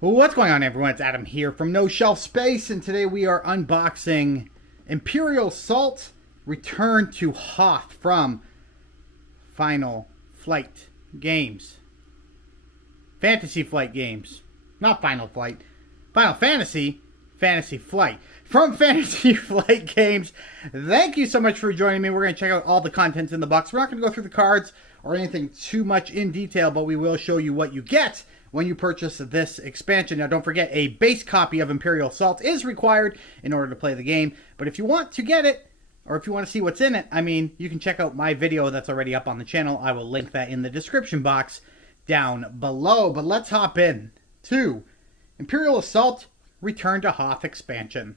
What's going on, everyone? It's Adam here from No Shelf Space, and today we are unboxing Imperial Salt Return to Hoth from Final Flight Games. Fantasy Flight Games. Not Final Flight. Final Fantasy. Fantasy Flight. From Fantasy Flight Games. Thank you so much for joining me. We're going to check out all the contents in the box. We're not going to go through the cards or anything too much in detail, but we will show you what you get when you purchase this expansion. Now, don't forget, a base copy of Imperial Salt is required in order to play the game. But if you want to get it, or if you want to see what's in it, you can check out my video that's already up on the channel. I will link that in the description box down below. But let's hop in to Imperial Assault Return to Hoth expansion.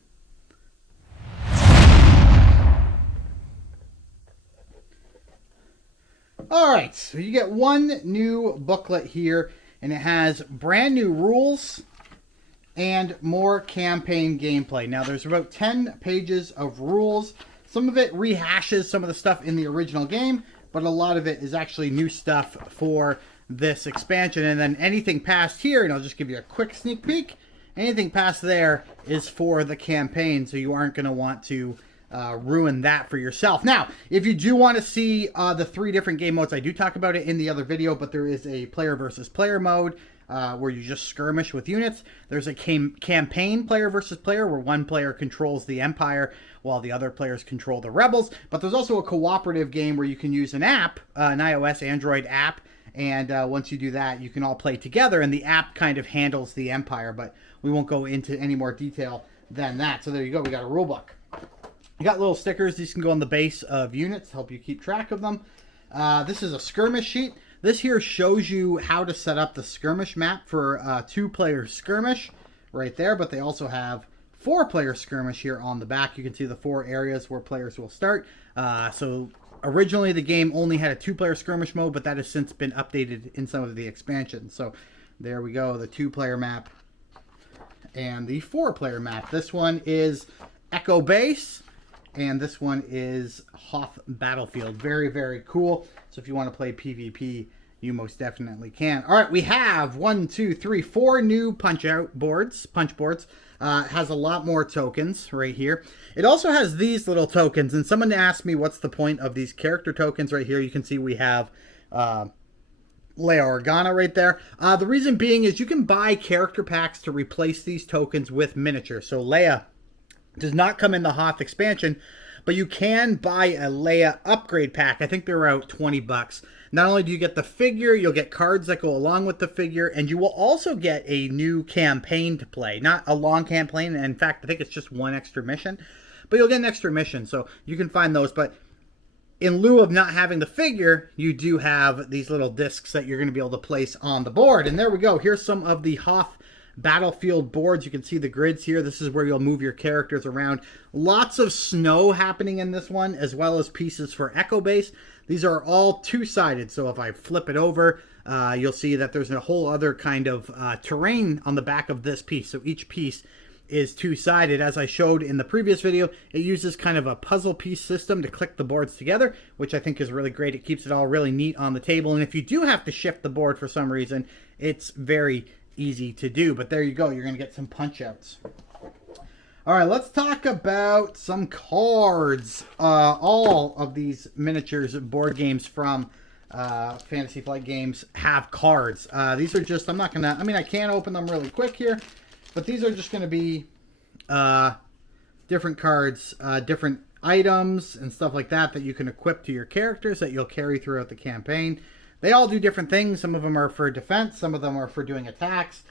Alright, so you get one new booklet here, and it has brand new rules and more campaign gameplay. Now, there's about 10 pages of rules. Some of it rehashes some of the stuff in the original game, but a lot of it is actually new stuff for this expansion. And then anything past here, and I'll just give you a quick sneak peek, anything past there is for the campaign, so you aren't going to want to ruin that for yourself. Now, if you do want to see the 3 different game modes, I do talk about it in the other video, but there is a player versus player mode where you just skirmish with units. There's a campaign player versus player where one player controls the Empire while the other players control the Rebels. But there's also a cooperative game where you can use an app, an iOS, Android app, and once you do that, you can all play together, and the app kind of handles the Empire, but we won't go into any more detail than that. So there you go, we got a rule book. You got little stickers. These can go on the base of units, help you keep track of them. This is a skirmish sheet. This here shows you how to set up the skirmish map for 2-player skirmish right there, but they also have 4-player skirmish here on the back. You can see the 4 areas where players will start. So originally the game only had a 2-player skirmish mode, but that has since been updated in some of the expansions. So there we go, the 2-player map and the 4-player map. This one is Echo Base, and this one is Hoth Battlefield. Very, very cool. So if you want to play PvP, you most definitely can. All right, we have 4 new punch boards. Has a lot more tokens right here. It also has these little tokens, and someone asked me what's the point of these character tokens right here. You can see we have Leia Organa right there. The reason being is you can buy character packs to replace these tokens with miniatures. So Leia does not come in the Hoth expansion, but you can buy a Leia upgrade pack. I think they're about 20 bucks. Not only do you get the figure, you'll get cards that go along with the figure, and you will also get a new campaign to play. Not a long campaign. In fact, I think it's just 1 extra mission, but you'll get an extra mission, so you can find those. But in lieu of not having the figure, you do have these little discs that you're going to be able to place on the board. And there we go. Here's some of the Hoth Battlefield boards. You can see the grids here. This is where you'll move your characters around. Lots of snow happening in this one, as well as pieces for Echo Base. These are all 2-sided, so if I flip it over, you'll see that there's a whole other kind of terrain on the back of this piece. So each piece is 2-sided. As I showed in the previous video, it uses kind of a puzzle piece system to click the boards together, which I think is really great. It keeps it all really neat on the table, and if you do have to shift the board for some reason, it's very easy to do. But there you go, you're going to get some punch outs. All right, let's talk about some cards. All of these miniatures board games from Fantasy Flight Games have cards. These are just, I'm not going to, I can open them really quick here, but these are just going to be different cards, different items and stuff like that that you can equip to your characters that you'll carry throughout the campaign. They all do different things. Some of them are for defense. Some of them are for doing attacks.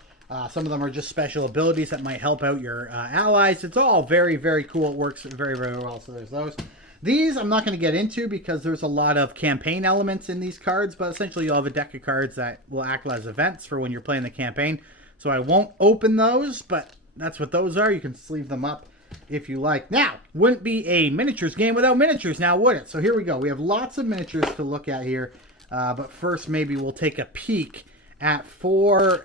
Some of them are just special abilities that might help out your allies. It's all very, very cool. It works very, very well. So there's those. These I'm not going to get into because there's a lot of campaign elements in these cards. But essentially you'll have a deck of cards that will act as events for when you're playing the campaign. So I won't open those, but that's what those are. You can sleeve them up if you like. Now, wouldn't be a miniatures game without miniatures now, would it? So here we go. We have lots of miniatures to look at here. But first, maybe we'll take a peek at 3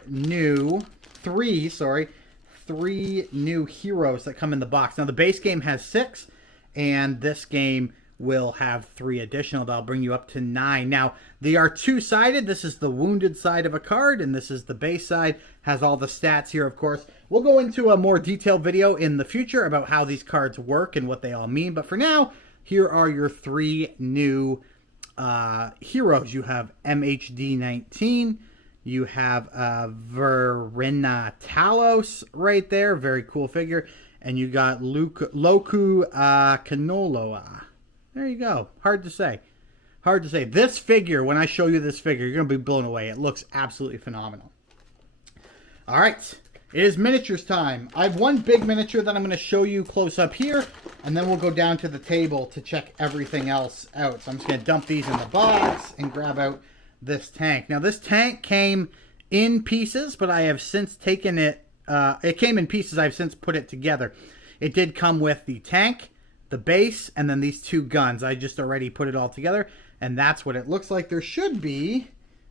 new heroes that come in the box. Now, the base game has 6, and this game will have 3 additional. That'll bring you up to 9. Now, they are two-sided. This is the wounded side of a card, and this is the base side. Has all the stats here, of course. We'll go into a more detailed video in the future about how these cards work and what they all mean. But for now, here are your 3 new heroes. You have MHD 19. You have Verena Talos right there. Very cool figure. And you got Loku Kanoloa. There you go. Hard to say. Hard to say. This figure, when I show you this figure, you're going to be blown away. It looks absolutely phenomenal. All right. It is miniatures time. I have one big miniature that I'm going to show you close up here, and then we'll go down to the table to check everything else out. So I'm just going to dump these in the box and grab out this tank. Now, this tank came in pieces, but I have since taken it. It came in pieces. I've since put it together. It did come with the tank, the base, and then these 2 guns. I just already put it all together, and that's what it looks like. There should be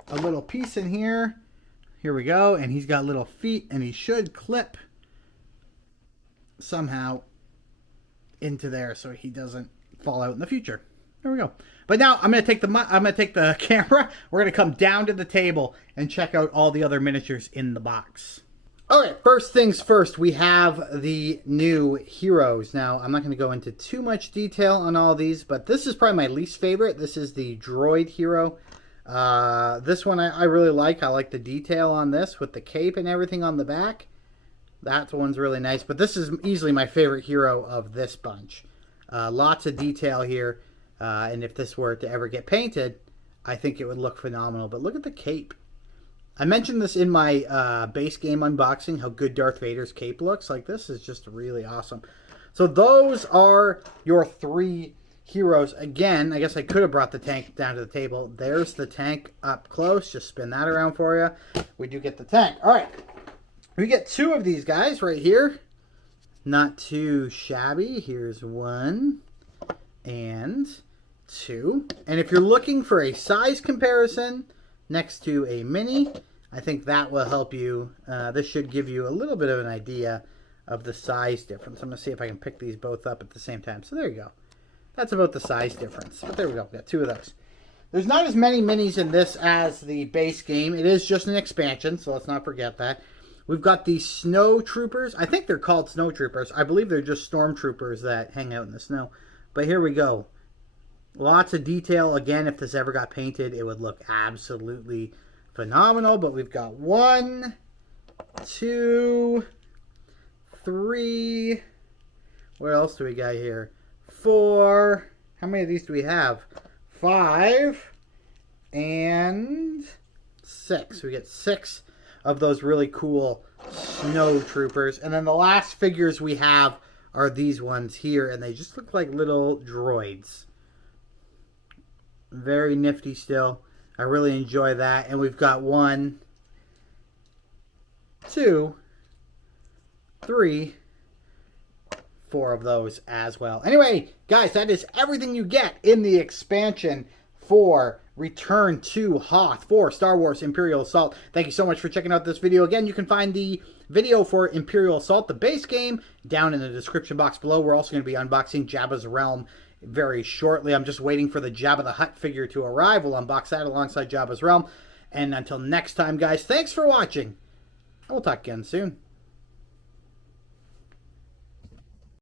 a little piece in here. Here we go, and he's got little feet, and he should clip somehow into there so he doesn't fall out in the future. There we go. But now I'm going to take the camera. We're going to come down to the table and check out all the other miniatures in the box. Okay, first things first, we have the new heroes. Now, I'm not going to go into too much detail on all these, but this is probably my least favorite. This is the droid hero. This one I really like. I like the detail on this with the cape and everything on the back. That one's really nice, but this is easily my favorite hero of this bunch. Lots of detail here, and if this were to ever get painted, I think it would look phenomenal. But look at the cape. I mentioned this in my base game unboxing, how good Darth Vader's cape looks. Like, this is just really awesome. So those are your 3 heroes. Again, I guess I could have brought the tank down to the table. There's the tank up close. Just spin that around for you. We do get the tank. All right. We get 2 of these guys right here. Not too shabby. Here's 1 and 2. And if you're looking for a size comparison next to a mini, I think that will help you. This should give you a little bit of an idea of the size difference. I'm going to see if I can pick these both up at the same time. So there you go. That's about the size difference. But there we go. We got 2 of those. There's not as many minis in this as the base game. It is just an expansion, so let's not forget that. We've got the snow troopers. I think they're called snow troopers. I believe they're just stormtroopers that hang out in the snow. But here we go. Lots of detail. Again, if this ever got painted, it would look absolutely phenomenal. But we've got 1, 2, 3. What else do we got here? 4. How many of these do we have? 5 and 6. We get 6 of those really cool snow troopers. And then the last figures we have are these ones here, and they just look like little droids. Very nifty still. I really enjoy that. And we've got 1, 2, 3, 4 of those as well. Anyway, guys, that is everything you get in the expansion for Return to Hoth for Star Wars Imperial Assault. Thank you so much for checking out this video. Again, you can find the video for Imperial Assault, the base game, down in the description box below. We're also going to be unboxing Jabba's Realm very shortly. I'm just waiting for the Jabba the Hutt figure to arrive. We'll unbox that alongside Jabba's Realm. And until next time, guys, thanks for watching. I will talk again soon.